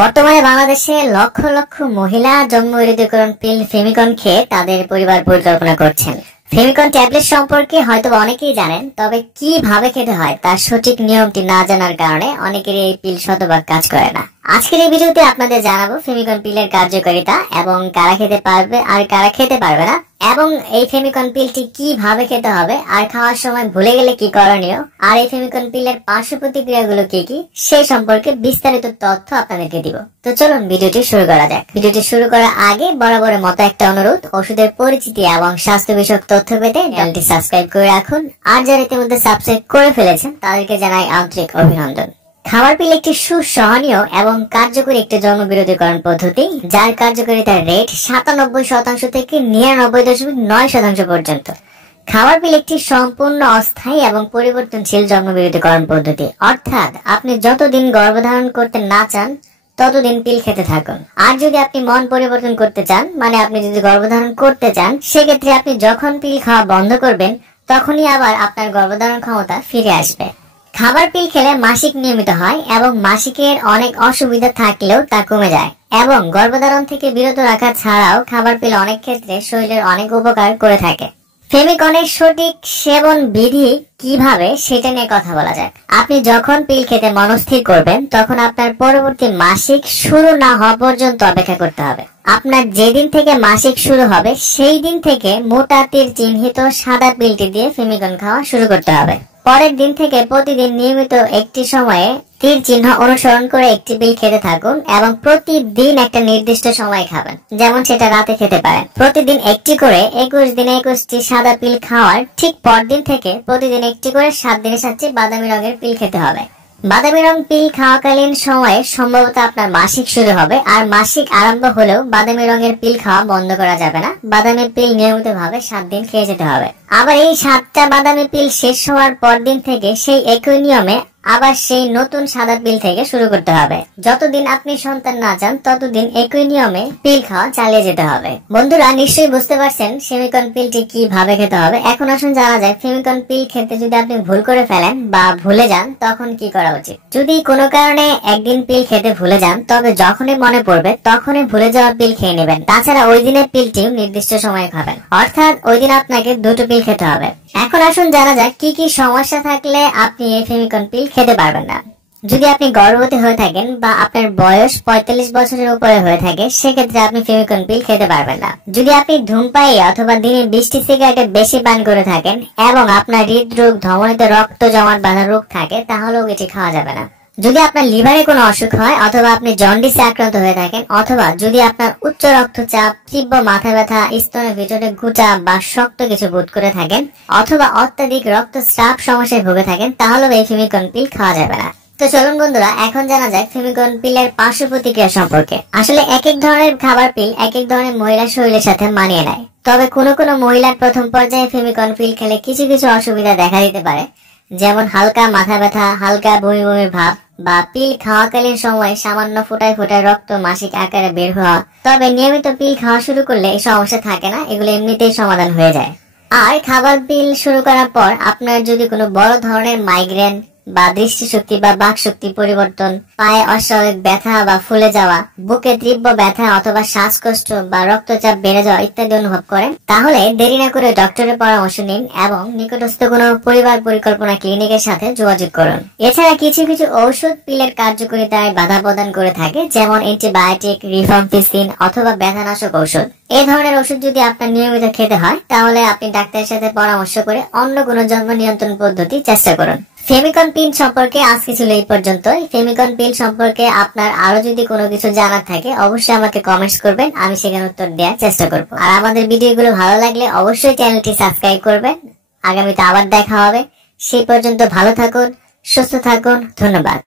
বর্তমানে বাংলাদেশে লক্ষ লক্ষ মহিলা জন্ম বিরোধীকরণ পিল ফেমিকন খেয়ে তাদের পরিবার পরিকল্পনা করছেন। ফেমিকন ট্যাবলেট সম্পর্কে হয়তো অনেকেই জানেন, তবে কিভাবে খেতে হয় তার সঠিক নিয়মটি না জানার কারণে অনেকেরই এই পিল শতভাগ কাজ করে না। আজকের এই ভিডিওতে আপনাদের জানাবো ফেমিকন পিলের কার্যকারিতা এবং কারা খেতে পারবে আর কারা খেতে পারবে না, এবং এই ফেমিকন পিলটি কিভাবে খেতে হবে আর খাওয়ার সময় ভুলে গেলে কি করণীয়, আর এই ফেমিকন পিলের পার্শ্ব প্রতিক্রিয়াগুলো কি কি সেই সম্পর্কে বিস্তারিত তথ্য আপনাদেরকে দিব। তো চলুন ভিডিওটি শুরু করা যাক। ভিডিওটি শুরু করার আগে বরাবরের মতো একটা অনুরোধ, ওষুধের পরিচিতি এবং স্বাস্থ্য বিষয়ক তথ্য পেতে চ্যানেলটি সাবস্ক্রাইব করে রাখুন, আর যারা ইতিমধ্যে সাবস্ক্রাইব করে ফেলেছেন তাদেরকে জানাই আন্তরিক অভিনন্দন। খাবার পিল একটি সুসহনীয় এবং কার্যকরী একটি জন্ম বিরোধীকরণ পদ্ধতি, যার কার্যকারিতার রেট 97% থেকে 99.9% পর্যন্ত। খাবার পিল একটি সম্পূর্ণ অস্থায়ী এবং পরিবর্তনশীল জন্ম বিরোধীকরণ পদ্ধতি, অর্থাৎ আপনি যতদিন গর্ভধারণ করতে না চান ততদিন পিল খেতে থাকুন। আর যদি আপনি মন পরিবর্তন করতে চান, মানে আপনি যদি গর্ভধারণ করতে চান, সেক্ষেত্রে আপনি যখন পিল খাওয়া বন্ধ করবেন তখনই আবার আপনার গর্ভধারণ ক্ষমতা ফিরে আসবে। খাবার পিল খেলে মাসিক নিয়মিত হয় এবং মাসিকের অনেক অসুবিধা থাকলেও তা কমে যায়, এবং গর্ভধারণ থেকে বিরত রাখা ছাড়াও খাবার পিল অনেক ক্ষেত্রে শরীরের অনেক উপকার করে থাকে। ফেমিকনের সঠিক সেবন বিধি কিভাবে সেটা নিয়ে কথা বলা যাক। আপনি যখন পিল খেতে মনস্থির করবেন তখন আপনার পরবর্তী মাসিক শুরু না হওয়া পর্যন্ত অপেক্ষা করতে হবে। আপনার যেদিন থেকে মাসিক শুরু হবে সেই দিন থেকে মোটা তীর চিহ্নিত সাদা পিলটি দিয়ে ফেমিকন খাওয়া শুরু করতে হবে। পরের দিন থেকে প্রতিদিন নিয়মিত একটি সময়ে তীর চিহ্ন অনুসরণ করে একটি পিল খেতে থাকুন, এবং প্রতিদিন একটা নির্দিষ্ট সময় খাবেন, যেমন সেটা রাতে খেতে পারেন। প্রতিদিন একটি করে 21 দিনে 21টি সাদা পিল খাওয়ার ঠিক পরদিন থেকে প্রতিদিন একটি করে 7 দিনের সাথে বাদামি রঙের পিল খেতে হবে। বাদামি রং পিল খাওয়াকালীন সময়ে সম্ভবত আপনার মাসিক শুরু হবে, আর মাসিক আরম্ভ হলেও বাদামি রঙের পিল খাওয়া বন্ধ করা যাবে না। বাদামি পিল নিয়মিত ভাবে 7 দিন খেয়ে যেতে হবে। আবার এই 7টা বাদামি পিল শেষ হওয়ার পর দিন থেকে সেই একই নিয়মে আবার সেই নতুন সাদা পিল থেকে শুরু করতে হবে। যতদিন আপনি সন্তান না চান ততদিন একই নিয়মে পিল খাওয়া চালিয়ে যেতে হবে। বন্ধুরা, নিশ্চয়ই বুঝতে পারছেন ফেমিকন পিলটি কিভাবে খেতে হবে। এখন আসুন জানা যায় ফেমিকন পিল খেতে যদি আপনি ভুল করে ফেলেন বা ভুলে যান তখন কি করা উচিত। যদি কোনো কারণে একদিন পিল খেতে ভুলে যান, তবে যখনই মনে পড়বে তখনই ভুলে যাওয়া পিল খেয়ে নেবেন। তাছাড়া ওই দিনের পিলটিও নির্দিষ্ট সময়ে খাবেন, অর্থাৎ ওই দিন আপনাকে 2টো পিল খেতে হবে। এখন আসুন জানা যাক কি কি সমস্যা থাকলে আপনি এই ফেমিকন পিল খেতে পারবেন না। যদি আপনি গর্ভবতী হয়ে থাকেন বা আপনার বয়স 45 বছরের উপরে হয়ে থাকে, সেক্ষেত্রে আপনি ফেমিকন পিল খেতে পারবেন না। যদি আপনি ধূমপায়ী অথবা দিনে 20টি সিগারেটে বেশি পান করে থাকেন এবং আপনার হৃদরোগ, ধমনীতে রক্ত জমাট বাঁধা রোগ থাকে, তাহলেও এটি খাওয়া যাবে না। যদি আপনার লিভারে কোনো অসুখ হয়, অথবা আপনি জন্ডিসে আক্রান্ত হয়ে থাকেন, অথবা যদি আপনার উচ্চ রক্তচাপ, তীব্র মাথা ব্যথা, স্তনের ভিতরে গুটা বা শক্ত কিছু বোধ করে থাকেন, অথবা অত্যাধিক রক্তস্রাব সমস্যায় ভুগে থাকেন, তাহলেও এই ফেমিকন পিল খাওয়া যাবে না। তো চলুন বন্ধুরা, এখন জানা যায় ফেমিকন পিলের পার্শ্ব প্রতিক্রিয়া সম্পর্কে। আসলে এক এক ধরনের খাবার পিল এক এক ধরনের মহিলার শরীরের সাথে মানিয়ে নেয়। তবে কোনো কোনো মহিলার প্রথম পর্যায়ে ফেমিকন পিল খেলে কিছু কিছু অসুবিধা দেখা দিতে পারে, যেমন হালকা মাথা ব্যথা, হালকা বমি বমি ভাব, বা পিল খাওয়াকালীন সময় সামান্য ফোটায় ফোটায় রক্ত মাসিক আকারে বের হওয়া। তবে নিয়মিত পিল খাওয়া শুরু করলে এই সমস্যা থাকে না, এগুলো এমনিতেই সমাধান হয়ে যায়। আর খাবার পিল শুরু করার পর আপনার যদি কোনো বড় ধরনের মাইগ্রেন বা দৃষ্টিশক্তি বা বাকশক্তি পরিবর্তন, পায়ে অস্বাভাবিক ব্যথা বা ফুলে যাওয়া, বুকে তীব্র ব্যথা অথবা শ্বাসকষ্ট বা রক্তচাপ বেড়ে যাওয়া ইত্যাদি অনুভব করেন, তাহলে দেরি না করে ডক্টরের পরামর্শ নিন এবং নিকটস্থ কোনো পরিবার পরিকল্পনা ক্লিনিকের সাথে যোগাযোগ করুন। এছাড়া কিছু কিছু ঔষধ পিলের কার্যকারিতায় বাধা প্রদান করে থাকে, যেমন অ্যান্টিবায়োটিক, রিফাম্পিসিন অথবা ব্যথানাশক ঔষধ। এই ধরনের ওষুধ যদি আপনার নিয়মিত খেতে হয়, তাহলে আপনি ডাক্তারের সাথে পরামর্শ করে অন্য কোনো জন্ম নিয়ন্ত্রণ পদ্ধতি চেষ্টা করুন। ফেমিকন পিল সম্পর্কে আজকে ছিল এই পর্যন্তই। ফেমিকন পিল সম্পর্কে আপনার আরো যদি কোনো কিছু জানার থাকে অবশ্যই আমাকে কমেন্টস করবেন, আমি সেখানে উত্তর দেওয়ার চেষ্টা করব। আর আমাদের ভিডিওগুলো ভালো লাগলে অবশ্যই চ্যানেলটি সাবস্ক্রাইব করবেন। আগামীতে আবার দেখা হবে, সেই পর্যন্ত ভালো থাকুন, সুস্থ থাকুন, ধন্যবাদ।